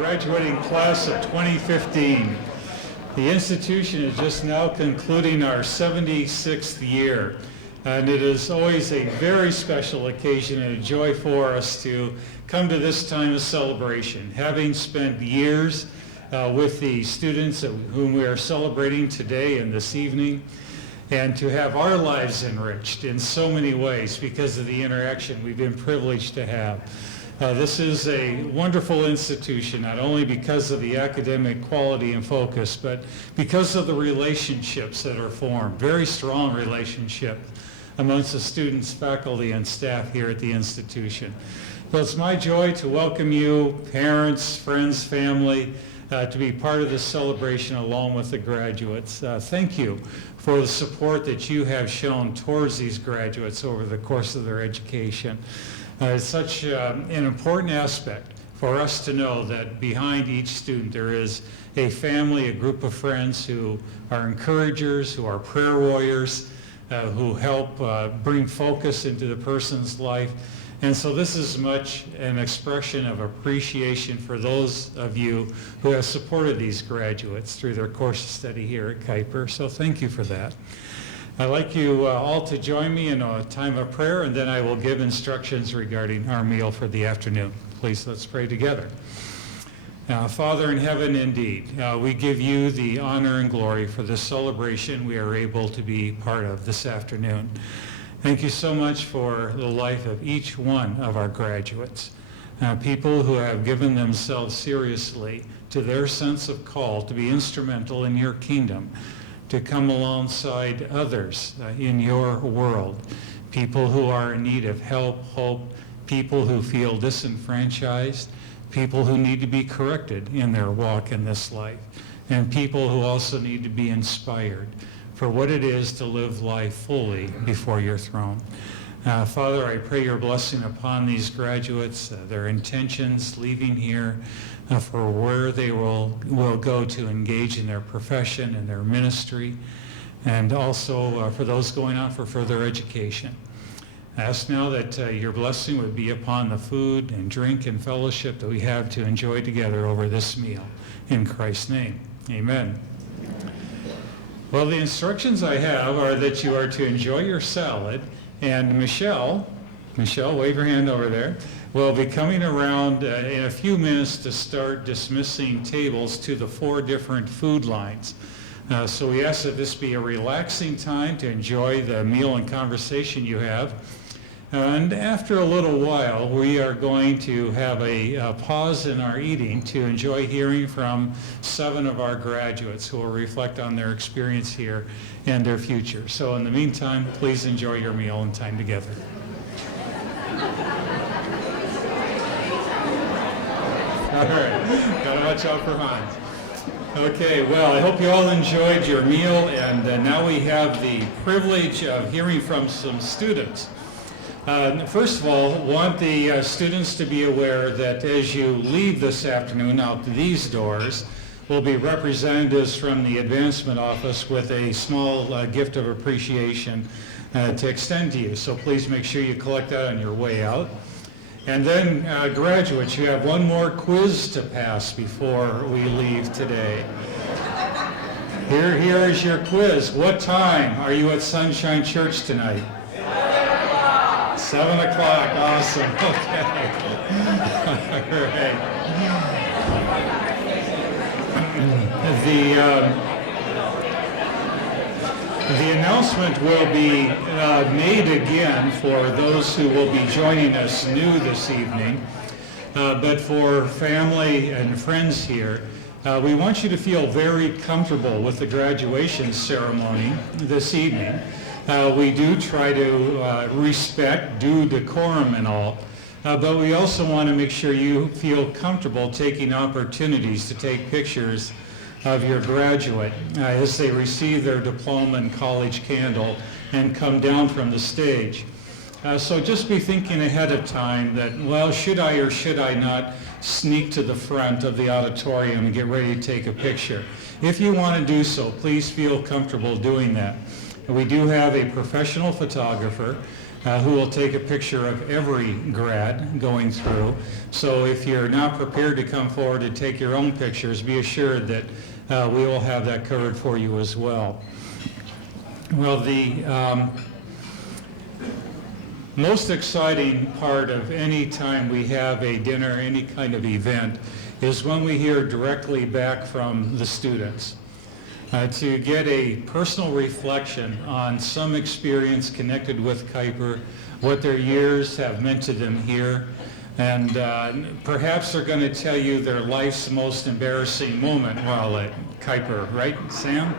graduating class of 2015. The institution is just now concluding our 76th year, and it is always a very special occasion and a joy for us to come to this time of celebration, having spent years with the students whom we are celebrating today and this evening, and to have our lives enriched in so many ways because of the interaction we've been privileged to have. This is a wonderful institution, not only because of the academic quality and focus, but because of the relationships that are formed, very strong relationships amongst the students, faculty, and staff here at the institution. So it's my joy to welcome you, parents, friends, family, to be part of this celebration along with the graduates. Thank you for the support that you have shown towards these graduates over the course of their education. It's such an important aspect for us to know that behind each student there is a family, a group of friends who are encouragers, who are prayer warriors, who help bring focus into the person's life. And so this is much an expression of appreciation for those of you who have supported these graduates through their course of study here at Kuyper. So thank you for that. I'd like you all to join me in a time of prayer, and then I will give instructions regarding our meal for the afternoon. Please, let's pray together. Father in heaven, indeed, we give you the honor and glory for this celebration we are able to be part of this afternoon. Thank you so much for the life of each one of our graduates, people who have given themselves seriously to their sense of call to be instrumental in your kingdom, to come alongside others in your world, people who are in need of help, hope, people who feel disenfranchised, people who need to be corrected in their walk in this life, and people who also need to be inspired for what it is to live life fully before your throne. Father, I pray your blessing upon these graduates, their intentions leaving here, for where they will go to engage in their profession and their ministry, and also for those going on for further education. I ask now that your blessing would be upon the food and drink and fellowship that we have to enjoy together over this meal. In Christ's name, amen. Well, the instructions I have are that you are to enjoy your salad, and Michelle, wave your hand over there, will be coming around in a few minutes to start dismissing tables to the 4 different food lines. So we ask that this be a relaxing time to enjoy the meal and conversation you have. And after a little while, we are going to have a pause in our eating to enjoy hearing from 7 of our graduates who will reflect on their experience here and their future. So in the meantime, please enjoy your meal and time together. All right, gotta watch out for Hans. Okay, well, I hope you all enjoyed your meal, and now we have the privilege of hearing from some students. First of all, want the students to be aware that as you leave this afternoon out these doors, will be representatives from the advancement office with a small gift of appreciation to extend to you. So please make sure you collect that on your way out. And then graduates, you have one more quiz to pass before we leave today. Here is your quiz. What time are you at Sunshine Church tonight? 7 o'clock, awesome, okay. All right. The announcement will be made again for those who will be joining us new this evening, but for family and friends here, we want you to feel very comfortable with the graduation ceremony this evening. We do try to respect due decorum and all, but we also want to make sure you feel comfortable taking opportunities to take pictures of your graduate as they receive their diploma and college candle and come down from the stage. So just be thinking ahead of time that, well, should I or should I not sneak to the front of the auditorium and get ready to take a picture? If you want to do so, please feel comfortable doing that. We do have a professional photographer who will take a picture of every grad going through. So if you're not prepared to come forward and take your own pictures, be assured that we will have that covered for you as well. Well, the most exciting part of any time we have a dinner, any kind of event, is when we hear directly back from the students. To get a personal reflection on some experience connected with Kuyper, what their years have meant to them here, and perhaps they're going to tell you their life's most embarrassing moment while at Kuyper, right, Sam?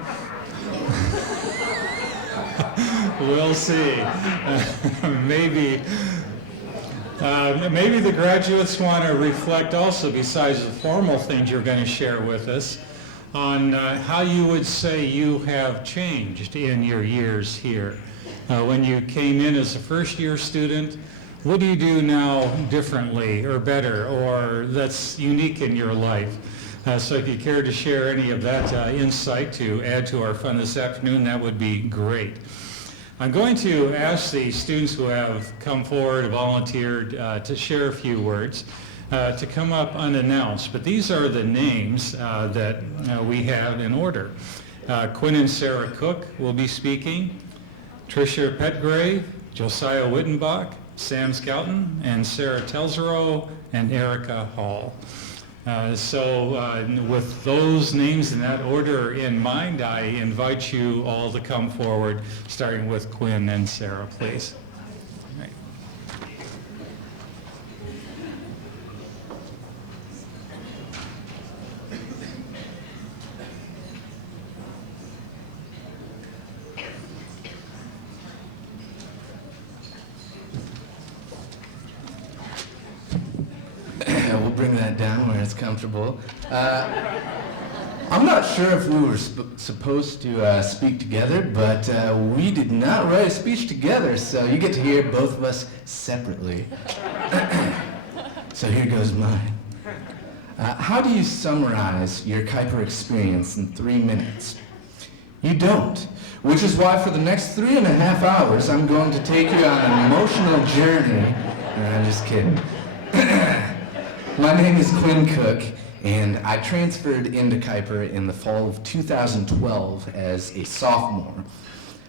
We'll see. Maybe the graduates want to reflect also, besides the formal things you're going to share with us, on how you would say you have changed in your years here. When you came in as a first-year student, what do you do now differently or better or that's unique in your life? So if you care to share any of that insight to add to our fun this afternoon, that would be great. I'm going to ask the students who have come forward, volunteered to share a few words, to come up unannounced. But these are the names that we have in order. Quinn and Sarah Cook will be speaking. Trisha Pack, Josiah Wittenbach, Sam Skelton, and Sarah Tellrow, and Erica Hall. With those names in that order in mind, I invite you all to come forward, starting with Quinn and Sarah, please. All right. We'll bring that down where it's comfortable. I'm not sure if we were supposed to speak together, but we did not write a speech together, so you get to hear both of us separately. So here goes mine. How do you summarize your Kuyper experience in 3 minutes? You don't, which is why for the next 3.5 hours I'm going to take you on an emotional journey. I'm just kidding. My name is Quinn Cook, and I transferred into Kuyper in the fall of 2012 as a sophomore.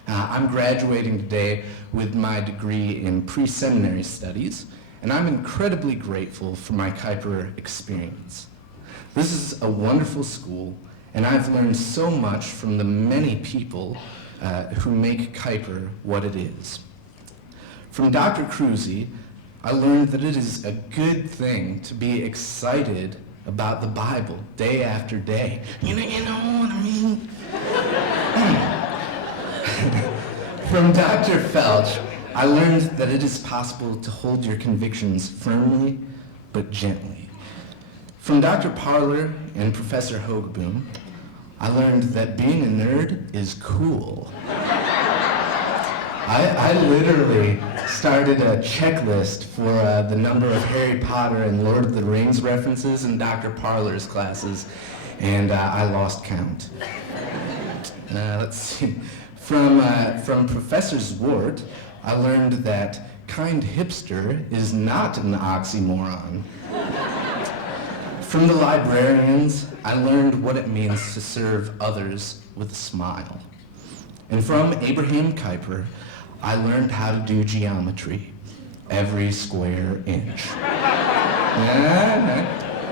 I'm graduating today with my degree in pre-seminary studies, and I'm incredibly grateful for my Kuyper experience. This is a wonderful school, and I've learned so much from the many people who make Kuyper what it is. From Dr. Cruzy, I learned that it is a good thing to be excited about the Bible day after day. You know what I mean? From Dr. Felch, I learned that it is possible to hold your convictions firmly but gently. From Dr. Parler and Professor Hoogboom, I learned that being a nerd is cool. I literally started a checklist for the number of Harry Potter and Lord of the Rings references in Dr. Parler's classes, and I lost count. Let's see. From Professor Zwart, I learned that kind hipster is not an oxymoron. From the librarians, I learned what it means to serve others with a smile. And from Abraham Kuyper, I learned how to do geometry, every square inch.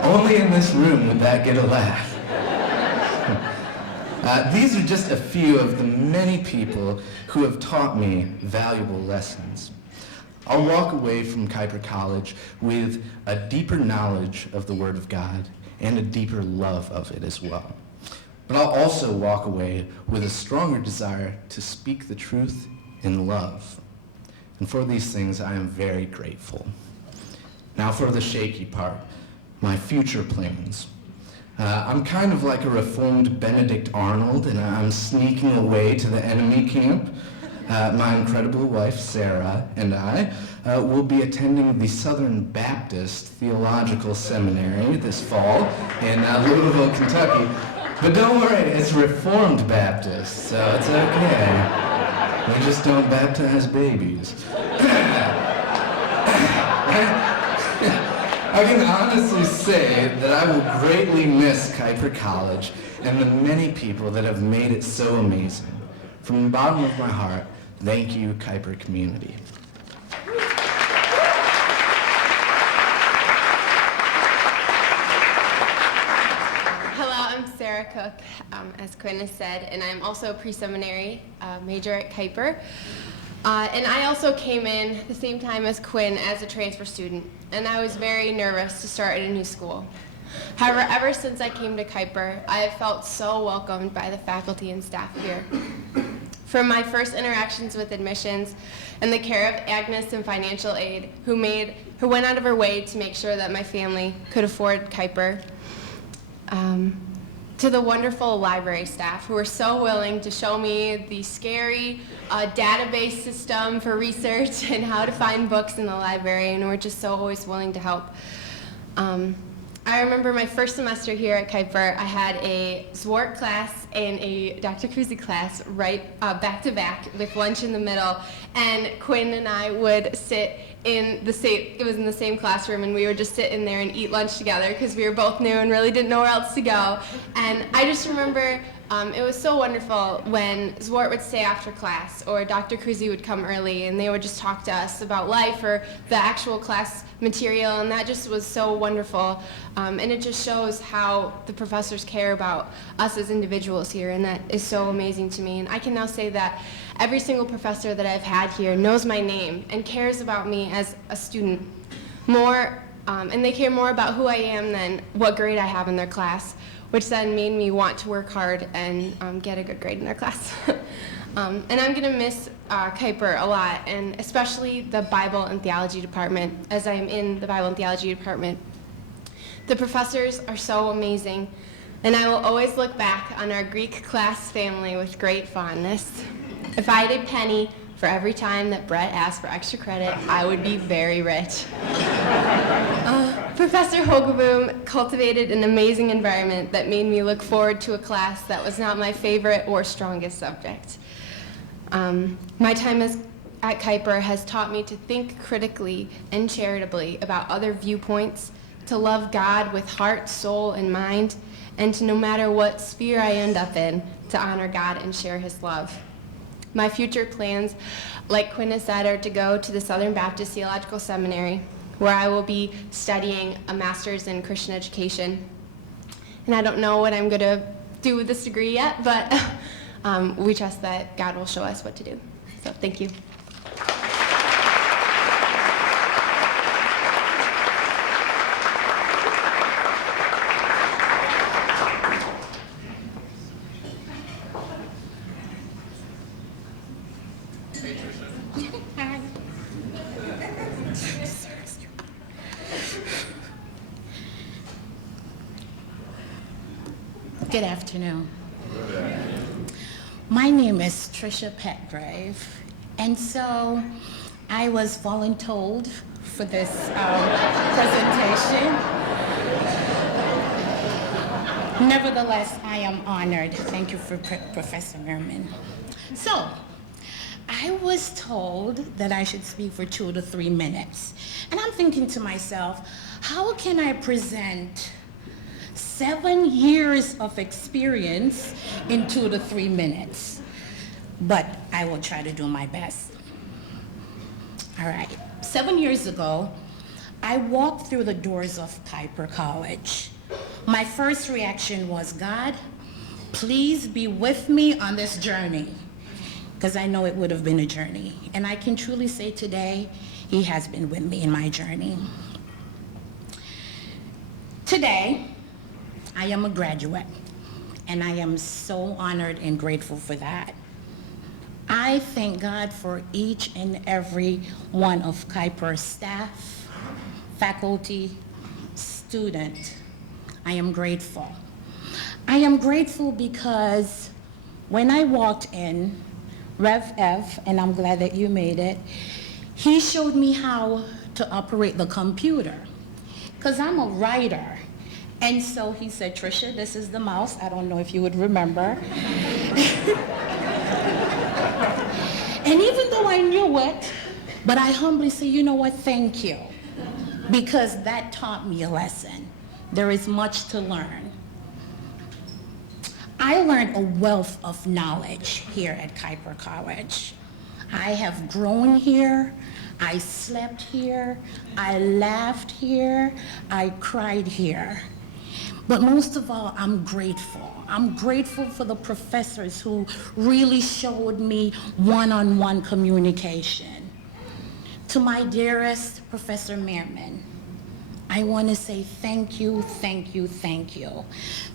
Only in this room would that get a laugh. These are just a few of the many people who have taught me valuable lessons. I'll walk away from Kuyper College with a deeper knowledge of the Word of God and a deeper love of it as well. But I'll also walk away with a stronger desire to speak the truth in love. And for these things, I am very grateful. Now for the shaky part, my future plans. I'm kind of like a reformed Benedict Arnold, and I'm sneaking away to the enemy camp. My incredible wife, Sarah, and I will be attending the Southern Baptist Theological Seminary this fall in Louisville, Kentucky. But don't worry, it's Reformed Baptist, so it's okay. We just don't baptize babies. I can honestly say that I will greatly miss Kuyper College and the many people that have made it so amazing. From the bottom of my heart, thank you, Kuyper community. Cook, as Quinn has said, and I'm also a pre-seminary major at Kuyper. And I also came in the same time as Quinn as a transfer student, and I was very nervous to start at a new school. However, ever since I came to Kuyper, I have felt so welcomed by the faculty and staff here. From my first interactions with admissions and the care of Agnes and financial aid, who went out of her way to make sure that my family could afford Kuyper, to the wonderful library staff who were so willing to show me the scary database system for research and how to find books in the library, and were just so always willing to help. I remember my first semester here at Kuyper, I had a Zwart class and a Dr. Cruzy class right back to back with lunch in the middle, and Quinn and I would sit in the same, it was in the same classroom, and we would just sit in there and eat lunch together because we were both new and really didn't know where else to go. And I just remember it was so wonderful when Zwart would stay after class, or Dr. Cruzy would come early, and they would just talk to us about life or the actual class material, and that just was so wonderful. And it just shows how the professors care about us as individuals here, and that is so amazing to me. And I can now say that every single professor that I've had here knows my name and cares about me as a student more, and they care more about who I am than what grade I have in their class, which then made me want to work hard and get a good grade in their class. And I'm going to miss Kuyper a lot, and especially the Bible and Theology department, as I'm in the Bible and Theology department. The professors are so amazing, and I will always look back on our Greek class family with great fondness. If I had a penny for every time that Brett asked for extra credit, I would be very rich. Professor Hogeboom cultivated an amazing environment that made me look forward to a class that was not my favorite or strongest subject. My time at Kuyper has taught me to think critically and charitably about other viewpoints, to love God with heart, soul, and mind, and to, no matter what sphere I end up in, to honor God and share His love. My future plans, like Quinn has said, are to go to the Southern Baptist Theological Seminary, where I will be studying a master's in Christian education. And I don't know what I'm going to do with this degree yet, but we trust that God will show us what to do. So thank you. Good afternoon. My name is Trisha Pack, and so I was voluntold for this presentation. Nevertheless, I am honored. Thank you for Professor Merman. So, I was told that I should speak for 2 to 3 minutes, and I'm thinking to myself, how can I present 7 years of experience in 2 to 3 minutes? But I will try to do my best. All right, 7 years ago, I walked through the doors of Kuyper College. My first reaction was, God, please be with me on this journey, because I know it would have been a journey. And I can truly say today, He has been with me in my journey. Today, I am a graduate, and I am so honored and grateful for that. I thank God for each and every one of Kuyper's staff, faculty, student. I am grateful. I am grateful because when I walked in, Rev F, and I'm glad that you made it, he showed me how to operate the computer, because I'm a writer. And so he said, Trisha, this is the mouse. I don't know if you would remember. And even though I knew it, But I humbly say, you know what, thank you, because that taught me a lesson. There is much to learn. I learned a wealth of knowledge here at Kuyper College. I have grown here, I slept here, I laughed here, I cried here. But most of all, I'm grateful. I'm grateful for the professors who really showed me one-on-one communication. To my dearest Professor Merriman, I want to say thank you, thank you, thank you.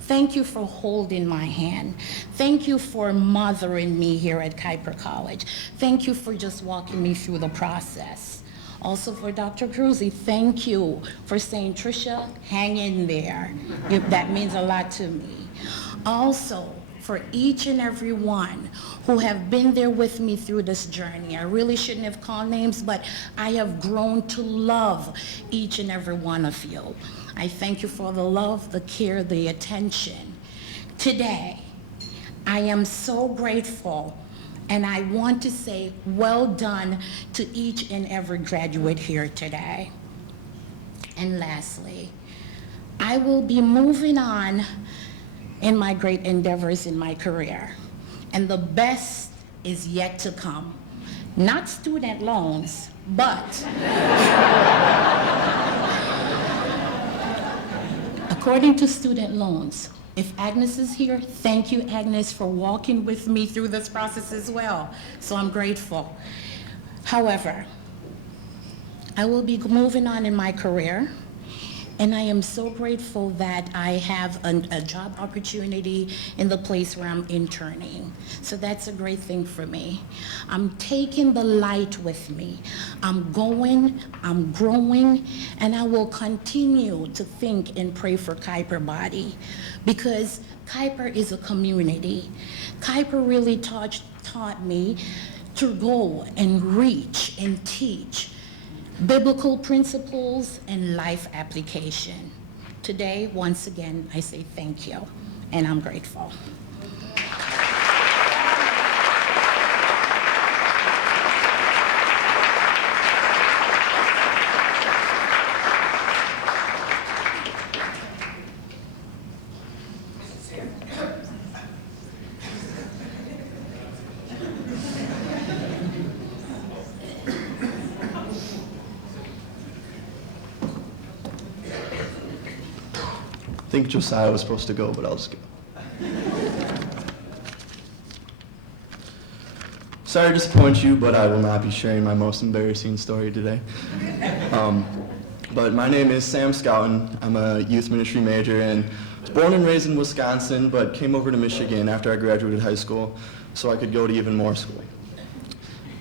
Thank you for holding my hand. Thank you for mothering me here at Kuyper College. Thank you for just walking me through the process. Also for Dr. Cruzy, thank you for saying, Trisha, hang in there. That means a lot to me. Also, for each and every one who have been there with me through this journey. I really shouldn't have called names, but I have grown to love each and every one of you. I thank you for the love, the care, the attention. Today, I am so grateful, and I want to say well done to each and every graduate here today. And lastly, I will be moving on in my great endeavors in my career. And the best is yet to come. Not student loans, but according to student loans, if Agnes is here, thank you, Agnes, for walking with me through this process as well. So I'm grateful. However, I will be moving on in my career. And I am so grateful that I have a job opportunity in the place where I'm interning. So that's a great thing for me. I'm taking the light with me. I'm going, I'm growing, and I will continue to think and pray for Kuyper body, because Kuyper is a community. Kuyper really taught me to go and reach and teach biblical principles and life application. Today, once again, I say thank you, and I'm grateful. I think Josiah was supposed to go, but I'll just go. Sorry to disappoint you, but I will not be sharing my most embarrassing story today. But my name is Sam Skelton. I'm a youth ministry major and was born and raised in Wisconsin, but came over to Michigan after I graduated high school so I could go to even more school.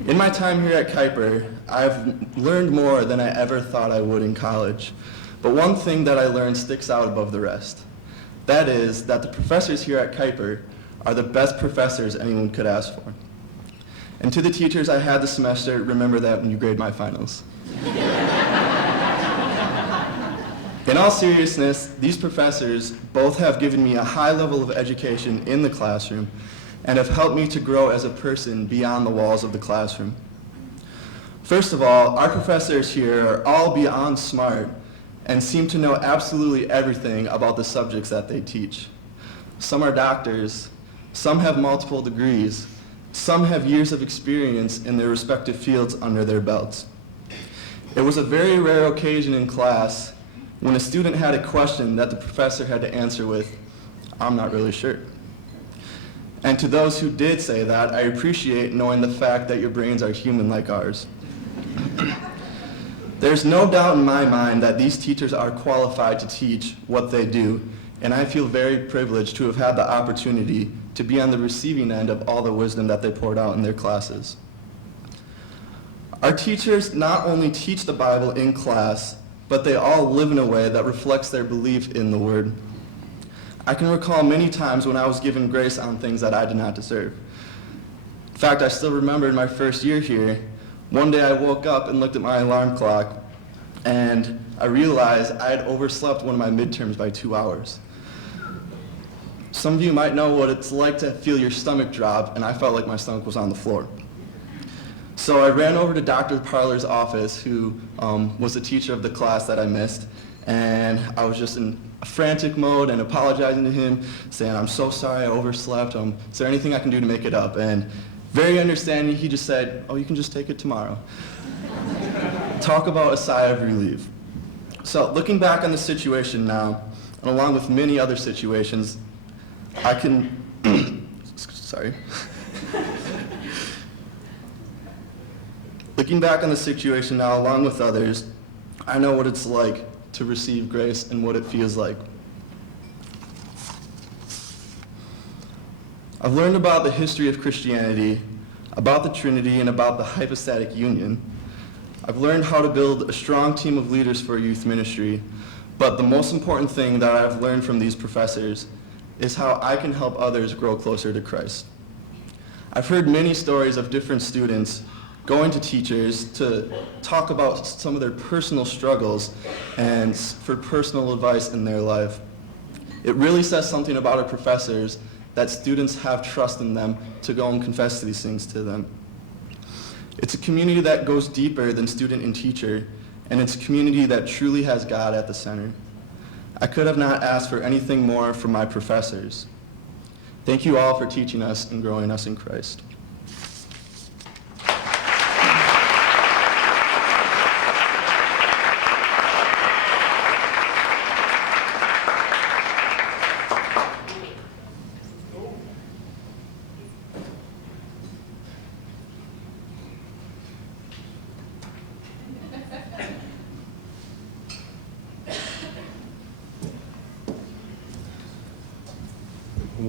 In my time here at Kuyper, I've learned more than I ever thought I would in college. But one thing that I learned sticks out above the rest. That is that the professors here at Kuyper are the best professors anyone could ask for. And to the teachers I had this semester, remember that when you grade my finals. In all seriousness, these professors both have given me a high level of education in the classroom and have helped me to grow as a person beyond the walls of the classroom. First of all, our professors here are all beyond smart and seem to know absolutely everything about the subjects that they teach. Some are doctors, some have multiple degrees, some have years of experience in their respective fields under their belts. It was a very rare occasion in class when a student had a question that the professor had to answer with, "I'm not really sure." And to those who did say that, I appreciate knowing the fact that your brains are human like ours. There's no doubt in my mind that these teachers are qualified to teach what they do, and I feel very privileged to have had the opportunity to be on the receiving end of all the wisdom that they poured out in their classes. Our teachers not only teach the Bible in class, but they all live in a way that reflects their belief in the Word. I can recall many times when I was given grace on things that I did not deserve. In fact, I still remember in my first year here, one day I woke up and looked at my alarm clock, and I realized I had overslept one of my midterms by 2 hours. Some of you might know what it's like to feel your stomach drop, and I felt like my stomach was on the floor. So I ran over to Dr. Parler's office, who was the teacher of the class that I missed, and I was just in a frantic mode and apologizing to him, saying, I'm so sorry, I overslept. Is there anything I can do to make it up? And very understanding, he just said, oh, you can just take it tomorrow. Talk about a sigh of relief. So looking back on the situation now, and along with many other situations, I can, sorry. Looking back on the situation now, along with others, I know what it's like to receive grace and what it feels like. I've learned about the history of Christianity, about the Trinity, and about the hypostatic union. I've learned how to build a strong team of leaders for youth ministry, but the most important thing that I've learned from these professors is how I can help others grow closer to Christ. I've heard many stories of different students going to teachers to talk about some of their personal struggles and for personal advice in their life. It really says something about our professors that students have trust in them to go and confess these things to them. It's a community that goes deeper than student and teacher, and it's a community that truly has God at the center. I could have not asked for anything more from my professors. Thank you all for teaching us and growing us in Christ.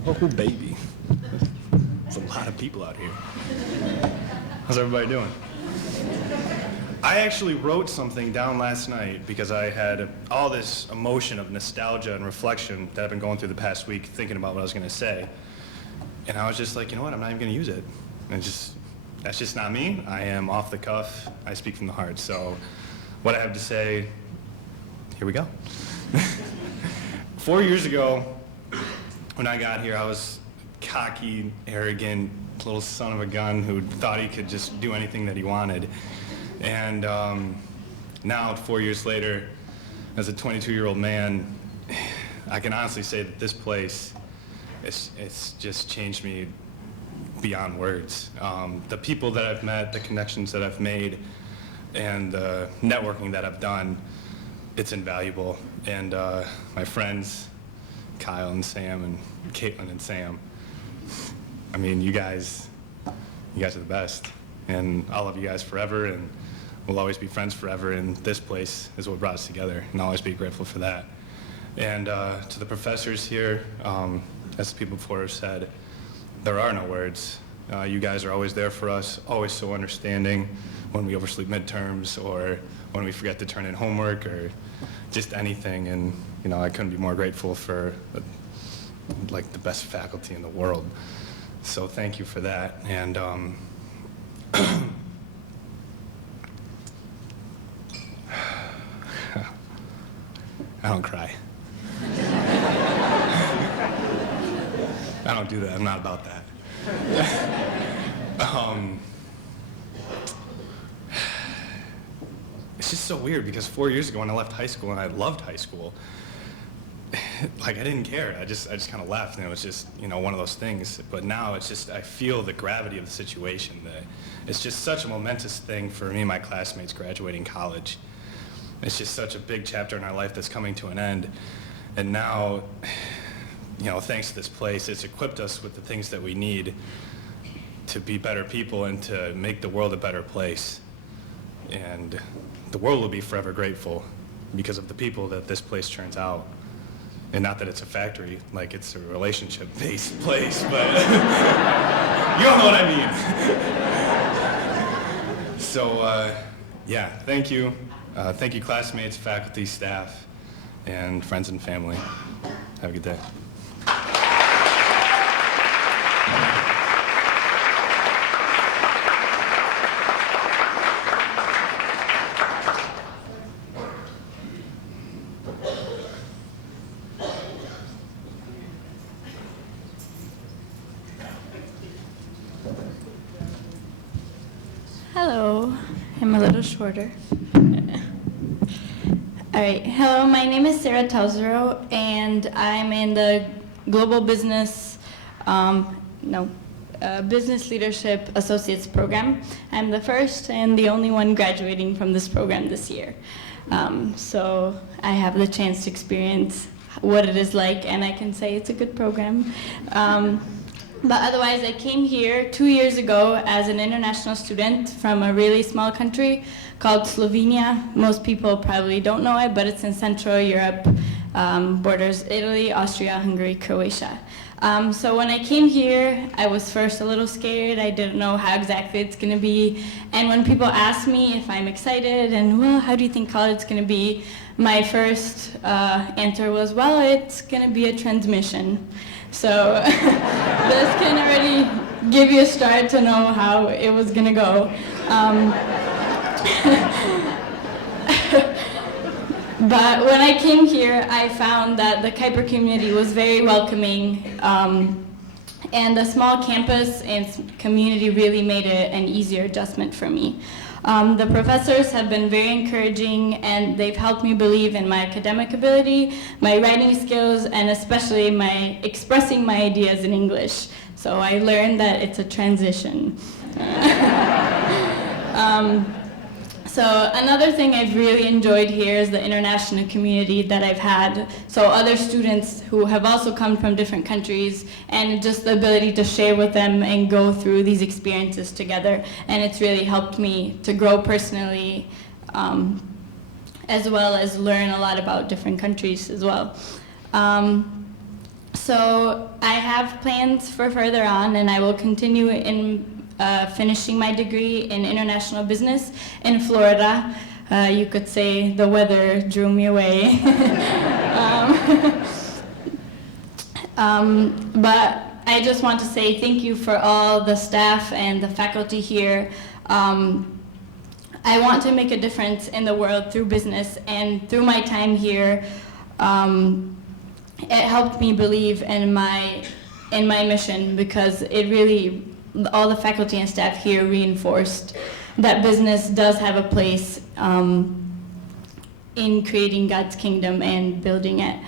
Whoa, baby. There's a lot of people out here. How's everybody doing? I actually wrote something down last night because I had all this emotion of nostalgia and reflection that I've been going through the past week thinking about what I was going to say. And I was just like, you know what, I'm not even going to use it. And that's just not me. I am off the cuff. I speak from the heart. So what I have to say, here we go. 4 years ago, when I got here, I was cocky, arrogant, little son of a gun who thought he could just do anything that he wanted. And now, 4 years later, as a 22-year-old man, I can honestly say that this place, it's just changed me beyond words. The people that I've met, the connections that I've made, and the networking that I've done, it's invaluable. And my friends, Kyle and Sam and Caitlin and Sam, I mean, you guys are the best. And I'll love you guys forever, and we'll always be friends forever, and this place is what brought us together, and I'll always be grateful for that. And to the professors here, as the people before have said, there are no words. You guys are always there for us, always so understanding when we oversleep midterms or when we forget to turn in homework or just anything. And you know, I couldn't be more grateful for like the best faculty in the world. So thank you for that. And I don't cry. I don't do that. I'm not about that. It's just so weird because 4 years ago when I left high school, and I loved high school, like I didn't care. I just kind of left, and it was just, you know, one of those things. But now it's just, I feel the gravity of the situation. It's just such a momentous thing for me and my classmates graduating college. It's just such a big chapter in our life that's coming to an end. And now, you know, thanks to this place, it's equipped us with the things that we need to be better people and to make the world a better place. And the world will be forever grateful because of the people that this place turns out. And not that it's a factory, like it's a relationship-based place, but you all know what I mean. So, yeah, thank you. Thank you, classmates, faculty, staff, and friends and family. Have a good day. I'm a little shorter. All right. Hello, my name is Sarah Tellrow, and I'm in the Global Business, Business Leadership Associates program. I'm the first and the only one graduating from this program this year. So I have the chance to experience what it is like, and I can say it's a good program. But otherwise, I came here 2 years ago as an international student from a really small country called Slovenia. Most people probably don't know it, but it's in Central Europe, borders Italy, Austria, Hungary, Croatia. So when I came here, I was first a little scared. I didn't know how exactly it's going to be. And when people ask me if I'm excited and, well, how do you think college is going to be? My first answer was, well, it's going to be a transmission. So this can already give you a start to know how it was going to go. But when I came here, I found that the Kuyper community was very welcoming, and the small campus and community really made it an easier adjustment for me. The professors have been very encouraging, and they've helped me believe in my academic ability, my writing skills, and especially my expressing my ideas in English. So I learned that it's a transition. So another thing I've really enjoyed here is the international community that I've had. So other students who have also come from different countries, and just the ability to share with them and go through these experiences together. And it's really helped me to grow personally, as well as learn a lot about different countries as well. So I have plans for further on, and I will continue in finishing my degree in international business in Florida. You could say the weather drew me away. But I just want to say thank you for all the staff and the faculty here. I want to make a difference in the world through business, and through my time here, it helped me believe in my mission, because it really, all the faculty and staff here reinforced that business does have a place in creating God's kingdom and building it.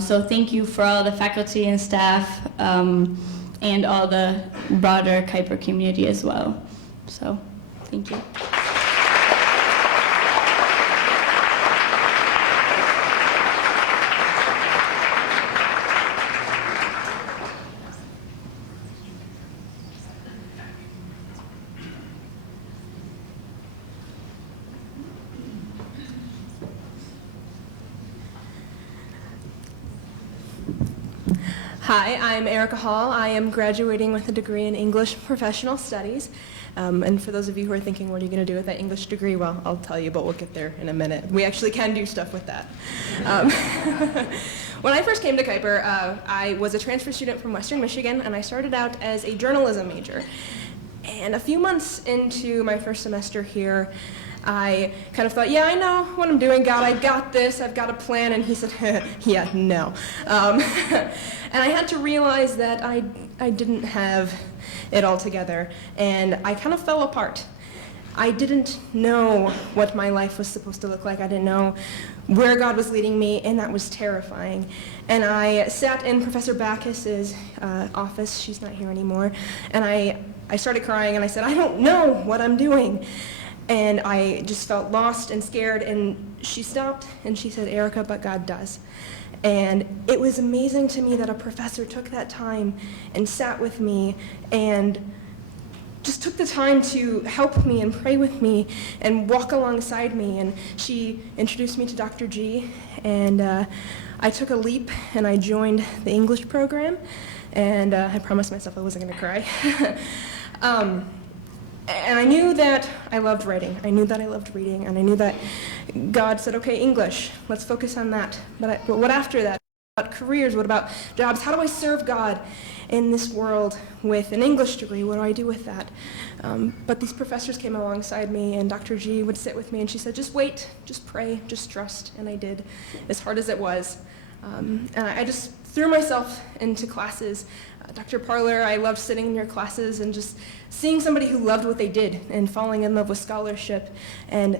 So thank you for all the faculty and staff and all the broader Kuyper community as well. So thank you. Hi, I'm Erica Hall. I am graduating with a degree in English Professional Studies. And for those of you who are thinking, what are you going to do with that English degree? Well, I'll tell you, but we'll get there in a minute. We actually can do stuff with that. When I first came to Kuyper, I was a transfer student from Western Michigan, and I started out as a journalism major. And a few months into my first semester here, I kind of thought, yeah, I know what I'm doing, God, I got this, I've got a plan, and he said, yeah, no. And I had to realize that I didn't have it all together, and I kind of fell apart. I didn't know what my life was supposed to look like. I didn't know where God was leading me, and that was terrifying. And I sat in Professor Backus's office, she's not here anymore, and I started crying, and I said, I don't know what I'm doing. And I just felt lost and scared, and she stopped and she said, Erica, but God does. And it was amazing to me that a professor took that time and sat with me and just took the time to help me and pray with me and walk alongside me. And she introduced me to Dr. G, and I took a leap and I joined the English program, and I promised myself I wasn't going to cry. And I knew that I loved writing. I knew that I loved reading, and I knew that God said, okay, English, let's focus on that. But what after that? What about careers? What about jobs? How do I serve God in this world with an English degree? What do I do with that? But these professors came alongside me, and Dr. G would sit with me, and she said, just wait, just pray, just trust. And I did, as hard as it was. And I just threw myself into classes. Dr. Parler, I loved sitting in your classes and just seeing somebody who loved what they did and falling in love with scholarship and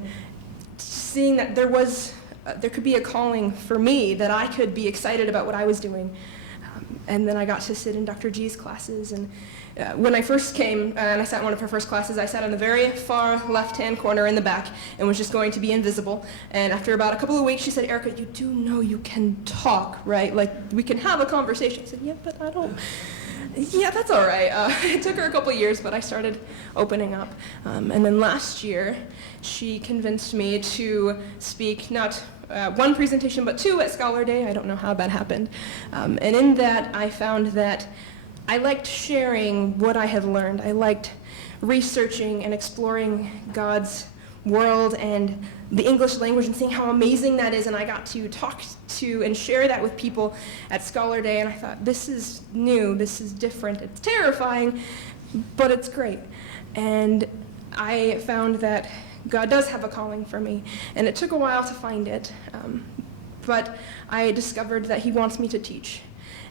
seeing that there could be a calling for me, that I could be excited about what I was doing. And then I got to sit in Dr. G's classes. And when I first came and I sat in one of her first classes, I sat in the very far left-hand corner in the back and was just going to be invisible. And after about a couple of weeks, she said, "Erica, you do know you can talk, right? Like, we can have a conversation." I said, "Yeah, but I don't." Yeah, that's all right. It took her a couple years, but I started opening up. And then last year, she convinced me to speak not one presentation, but two at Scholar Day. I don't know how that happened. And in that, I found that I liked sharing what I had learned. I liked researching and exploring God's world and the English language and seeing how amazing that is, and I got to talk to and share that with people at Scholar Day, and I thought, this is new, this is different, it's terrifying, but it's great. And I found that God does have a calling for me, and it took a while to find it, but I discovered that He wants me to teach.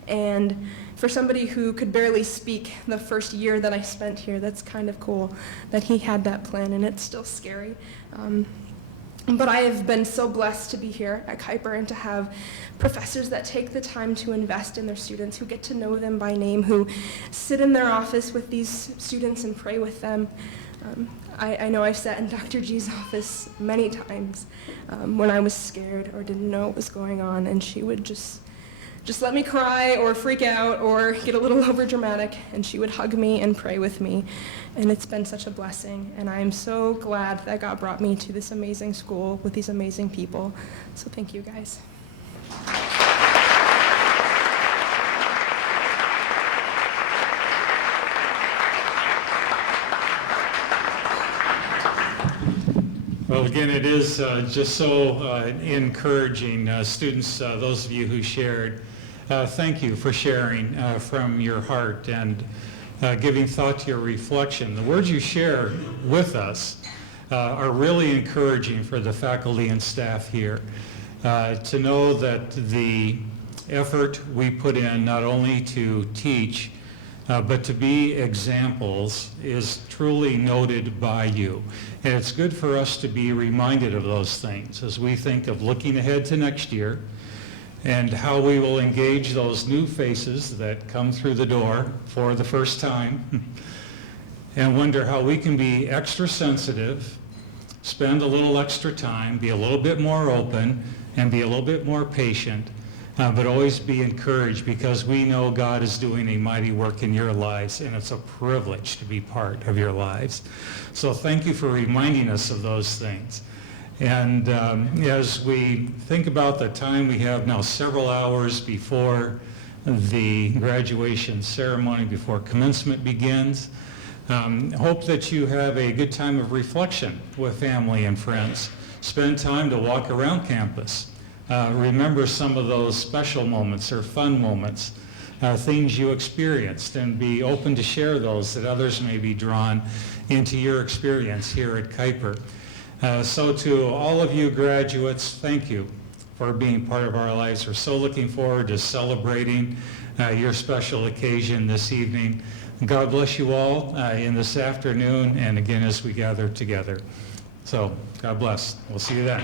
And for somebody who could barely speak the first year that I spent here, that's kind of cool that He had that plan, and it's still scary. But I have been so blessed to be here at Kuyper and to have professors that take the time to invest in their students, who get to know them by name, who sit in their office with these students and pray with them. I know I've sat in Dr. G's office many times when I was scared or didn't know what was going on, and she would just let me cry or freak out or get a little overdramatic, and she would hug me and pray with me. And it's been such a blessing, and I'm so glad that God brought me to this amazing school with these amazing people. So thank you, guys. Well, again, it is just so encouraging. Students, those of you who shared, thank you for sharing from your heart and giving thought to your reflection. The words you share with us are really encouraging for the faculty and staff here to know that the effort we put in not only to teach but to be examples is truly noted by you. And it's good for us to be reminded of those things as we think of looking ahead to next year and how we will engage those new faces that come through the door for the first time and wonder how we can be extra sensitive, spend a little extra time, be a little bit more open, and be a little bit more patient, but always be encouraged because we know God is doing a mighty work in your lives, and it's a privilege to be part of your lives. So thank you for reminding us of those things. And as we think about the time we have now, several hours before the graduation ceremony, before commencement begins, hope that you have a good time of reflection with family and friends. Spend time to walk around campus. Remember some of those special moments or fun moments, things you experienced, and be open to share those that others may be drawn into your experience here at Kuyper. So to all of you graduates, thank you for being part of our lives. We're so looking forward to celebrating your special occasion this evening. God bless you all in this afternoon and again as we gather together. So God bless. We'll see you then.